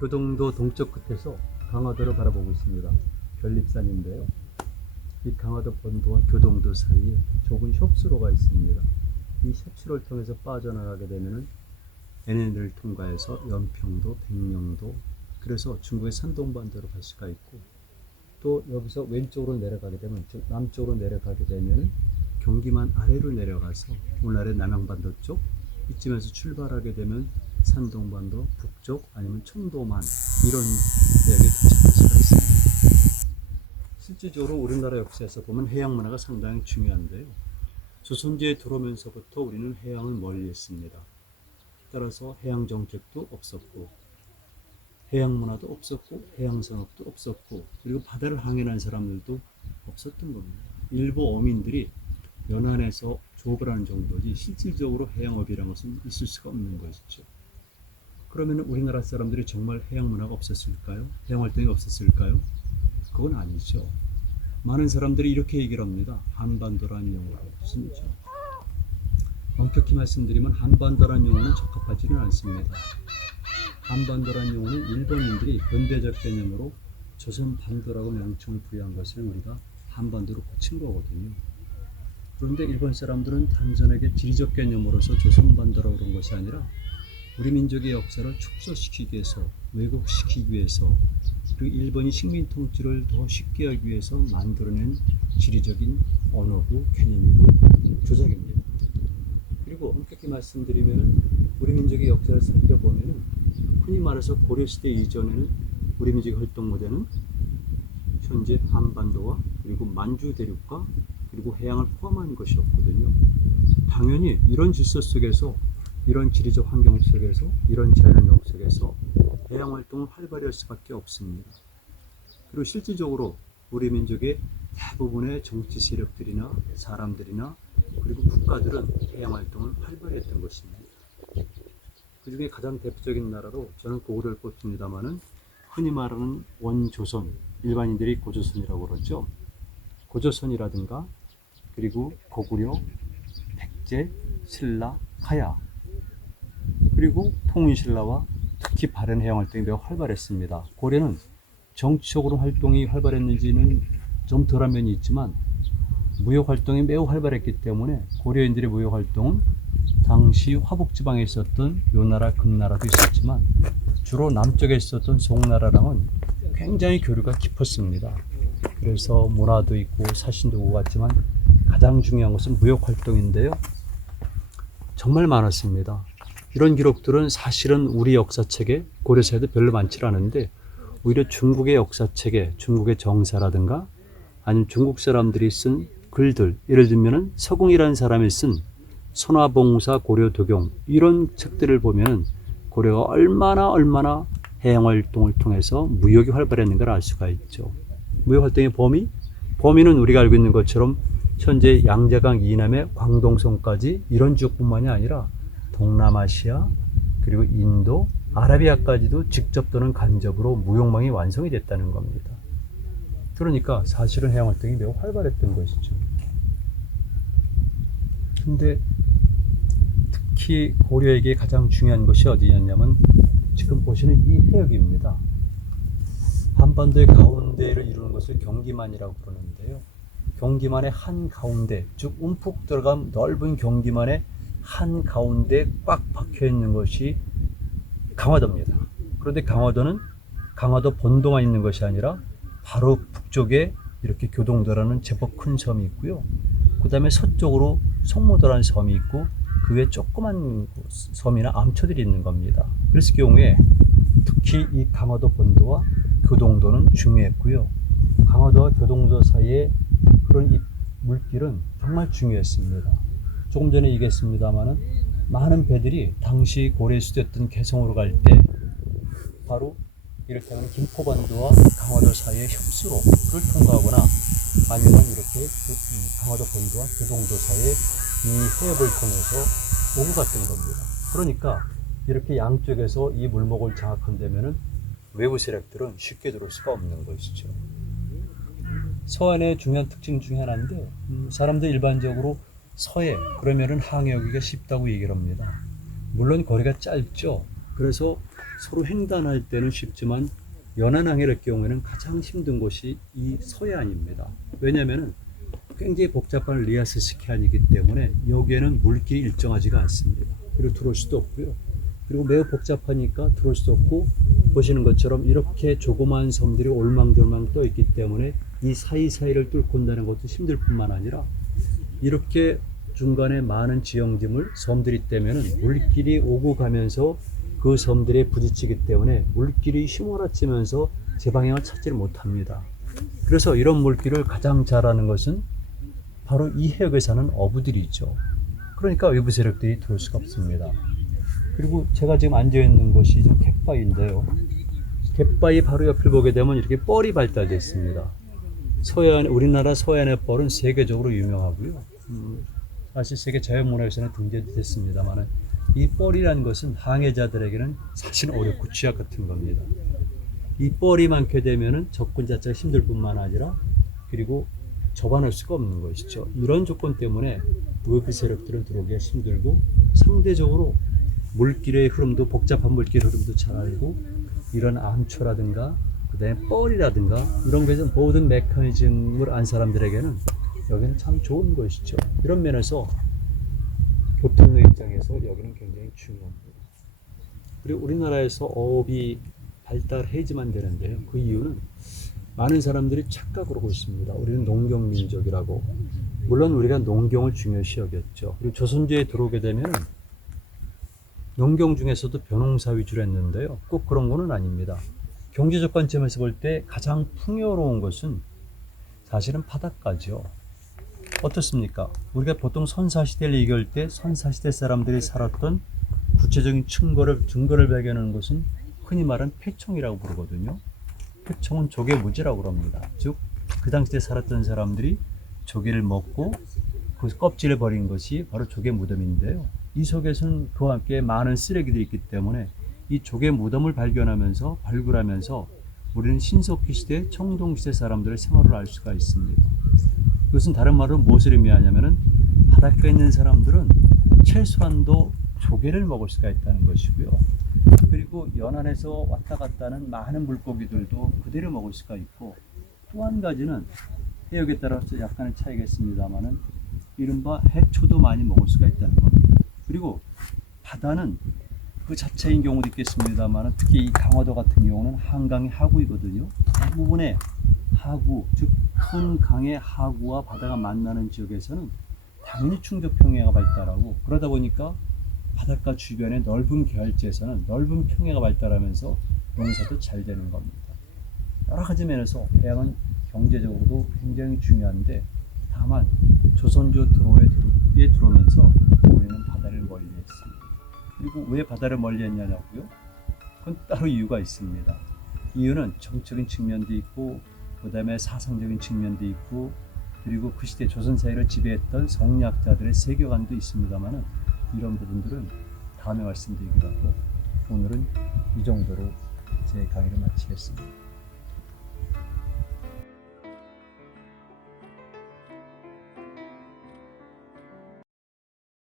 교동도 동쪽 끝에서 강화도를 바라보고 있습니다. 별립산인데요. 이 강화도 본도와 교동도 사이에 좁은 협수로가 있습니다. 이 협수로를 통해서 빠져나가게 되면은 NN을 통과해서 연평도, 백령도, 그래서 중국의 산동반도로 갈 수가 있고, 또 여기서 왼쪽으로 내려가게 되면, 즉 남쪽으로 내려가게 되면 경기만 아래로 내려가서 오늘날의 남양반도 쪽, 이쯤에서 출발하게 되면 산동반도 북쪽 아니면 청도만 이런 지역에 도착할 수가 있습니다. 실질적으로 우리나라 역사에서 보면 해양 문화가 상당히 중요한데요. 조선시대에 들어오면서부터 우리는 해양을 멀리했습니다. 따라서 해양 정책도 없었고, 해양 문화도 없었고, 해양 산업도 없었고, 그리고 바다를 항해하는 사람들도 없었던 겁니다. 일부 어민들이 연안에서 조업을 하는 정도지 실질적으로 해양업이라는 것은 있을 수가 없는 것이죠. 그러면 우리나라 사람들이 정말 해양 문화가 없었을까요? 해양 활동이 없었을까요? 그건 아니죠. 많은 사람들이 이렇게 얘기를 합니다. 한반도라는 용어로 쓰죠. 엄격히 말씀드리면 한반도라는 용어는 적합하지는 않습니다. 한반도라는 용어는 일본인들이 현대적 개념으로 조선반도라고 명칭을 부여한 것을 우리가 한반도로 고친 거거든요. 그런데 일본 사람들은 단순하게 지리적 개념으로서 조선반도라고 그런 것이 아니라 우리 민족의 역사를 축소시키기 위해서, 왜곡시키기 위해서, 그리고 일본이 식민 통치를 더 쉽게 하기 위해서 만들어낸 지리적인 언어고 개념이고 조작입니다. 그리고 엄격히 말씀드리면 우리 민족의 역사를 살펴보면 흔히 말해서 고려시대 이전에는 우리 민족의 활동 무대는 현재 한반도와 그리고 만주 대륙과 그리고 해양을 포함한 것이었거든요. 당연히 이런 질서 속에서, 이런 지리적 환경 속에서, 이런 자연환경 속에서 해양 활동을 활발히 할 수밖에 없습니다. 그리고 실질적으로 우리 민족의 대부분의 정치 세력들이나 사람들이나 그리고 국가들은 해양 활동을 활발히 했던 것입니다. 그 중에 가장 대표적인 나라로 저는 고구려를 꼽습니다만은 흔히 말하는 원조선, 일반인들이 고조선이라고 그러죠. 고조선이라든가 그리고 고구려, 백제, 신라, 하야, 그리고 통일신라와 특히 바른 해양 활동이 매우 활발했습니다. 고려는 정치적으로 활동이 활발했는지는 좀 덜한 면이 있지만 무역 활동이 매우 활발했기 때문에 고려인들의 무역 활동은 당시 화북지방에 있었던 요나라, 금나라도 있었지만 주로 남쪽에 있었던 송나라랑은 굉장히 교류가 깊었습니다. 그래서 문화도 있고 사신도 오고 갔지만 가장 중요한 것은 무역 활동인데요. 정말 많았습니다. 이런 기록들은 사실은 우리 역사책에 고려사에도 별로 많지 않은데 오히려 중국의 역사책에 중국의 정사라든가 아니면 중국 사람들이 쓴 글들, 예를 들면 서궁이라는 사람이 쓴 선화봉사 고려도경 이런 책들을 보면 고려가 얼마나 해양 활동을 통해서 무역이 활발했는가를 알 수가 있죠. 무역 활동의 범위는 우리가 알고 있는 것처럼 현재 양자강 이남의 광동성까지 이런 지역뿐만이 아니라 동남아시아 그리고 인도, 아라비아까지도 직접 또는 간접으로 무역망이 완성이 됐다는 겁니다. 그러니까 사실은 해양 활동이 매우 활발했던 것이죠. 근데 특히 고려에게 가장 중요한 것이 어디였냐면 지금 보시는 이 해역입니다. 한반도의 가운데를 이루는 것을 경기만이라고 부르는데요. 경기만의 한가운데, 즉 움푹 들어간 넓은 경기만의 한가운데 꽉 박혀 있는 것이 강화도입니다. 그런데 강화도는 강화도 본도만 있는 것이 아니라 바로 북쪽에 이렇게 교동도라는 제법 큰 섬이 있고요. 그 다음에 서쪽으로 송모도라는 섬이 있고 그 외에 조그만 섬이나 암초들이 있는 겁니다. 그랬을 경우에 특히 이 강화도 본도와 교동도는 중요했고요. 강화도와 교동도 사이에 그런 이 물길은 정말 중요했습니다. 조금 전에 얘기했습니다만은 많은 배들이 당시 고려에 수도였던 개성으로 갈 때 바로 이를테면 김포반도와 강화도 사이의 협수로를 통과하거나 아니면 이렇게 강화도 본도와 교동도 사이의 이 해협을 통해서 오고 갔던 겁니다. 그러니까 이렇게 양쪽에서 이 물목을 장악한다면은 외부 세력들은 쉽게 들어올 수가 없는 것이죠. 서해안의 중요한 특징 중에 하나인데 사람들 일반적으로 서해 그러면은 항해하기가 쉽다고 얘기를 합니다. 물론 거리가 짧죠. 그래서 서로 횡단할 때는 쉽지만 연안항해의 경우에는 가장 힘든 곳이 이 서해안입니다. 왜냐하면 굉장히 복잡한 리아스 스키안이기 때문에 여기에는 물길이 일정하지가 않습니다. 그리고 들어올 수도 없고요. 그리고 매우 복잡하니까 들어올 수도 없고, 보시는 것처럼 이렇게 조그마한 섬들이 올망졸망 떠 있기 때문에 이 사이사이를 뚫고 온다는 것도 힘들 뿐만 아니라, 이렇게 중간에 많은 지형지물, 섬들이 있다면 물길이 오고 가면서 그 섬들에 부딪히기 때문에 물길이 휘몰아치면서 제 방향을 찾지를 못합니다. 그래서 이런 물길을 가장 잘 아는 것은 바로 이 해역에 사는 어부들이죠. 그러니까 외부 세력들이 들어올 수가 없습니다. 그리고 제가 지금 앉아있는 곳이 좀 갯바위인데요. 갯바위 바로 옆을 보게 되면 이렇게 뻘이 발달되어 있습니다. 우리나라 서해안의 뻘은 세계적으로 유명하고요. 사실 세계 자연문화유산에 등재됐습니다만, 이 뻘이라는 것은 항해자들에게는 사실 어렵고 취약 같은 겁니다. 이 뻘이 많게 되면은 접근 자체가 힘들 뿐만 아니라, 그리고 접안할 수가 없는 것이죠. 이런 조건 때문에 외부 세력들은 들어오기가 힘들고, 상대적으로 물길의 흐름도, 복잡한 물길 흐름도 잘 알고, 이런 암초라든가 그다음에 뻘이라든가 이런 것은 모든 메커니즘을 안 사람들에게는 여기는 참 좋은 것이죠. 이런 면에서 교통로 입장에서 여기는 굉장히 중요합니다. 그리고 우리나라에서 어업이 발달해야지만 되는데요. 그 이유는 많은 사람들이 착각을 하고 있습니다. 우리는 농경민족이라고. 물론 우리가 농경을 중요시 여겼죠. 그리고 조선조에 들어오게 되면 농경 중에서도 벼농사 위주로 했는데요. 꼭 그런 거는 아닙니다. 경제적 관점에서 볼 때 가장 풍요로운 것은 사실은 바닷가죠. 어떻습니까? 우리가 보통 선사시대를 얘기할 때 선사시대 사람들이 살았던 구체적인 증거를 발견하는 것은 흔히 말하는 폐청이라고 부르거든요. 폐청은 조개무지라고 합니다. 즉, 그 당시에 살았던 사람들이 조개를 먹고 그 껍질을 버린 것이 바로 조개 무덤인데요. 이 속에서는 그와 함께 많은 쓰레기들이 있기 때문에 이 조개 무덤을 발굴하면서 우리는 신석기 시대, 청동시대 사람들의 생활을 알 수가 있습니다. 이것은 다른 말로 무엇을 의미하냐면은 바닷가에 있는 사람들은 최소한도 조개를 먹을 수가 있다는 것이고요. 그리고 연안에서 왔다 갔다 하는 많은 물고기들도 그대로 먹을 수가 있고, 또 한 가지는 해역에 따라서 약간의 차이가 있습니다만은 이른바 해초도 많이 먹을 수가 있다는 겁니다. 그리고 바다는 그 자체인 경우도 있겠습니다만, 특히 이 강화도 같은 경우는 한강의 하구이거든요. 대부분의 하구, 즉 큰 강의 하구와 바다가 만나는 지역에서는 당연히 충족 평야가 발달하고, 그러다 보니까 바닷가 주변의 넓은 계열지에서는 넓은 평야가 발달하면서 농사도 잘 되는 겁니다. 여러 가지 면에서 해양은 경제적으로도 굉장히 중요한데, 다만 조선조 들어오에 들어오면서 우리는 바다를 멀리했습니다. 그리고 왜 바다를 멀리했냐고요? 그건 따로 이유가 있습니다. 이유는 정적인 측면도 있고, 그 다음에 사상적인 측면도 있고, 그리고 그 시대 조선 사회를 지배했던 성리학자들의 세계관도 있습니다만, 이런 부분들은 다음에 말씀드리기로 하고, 오늘은 이 정도로 제 강의를 마치겠습니다.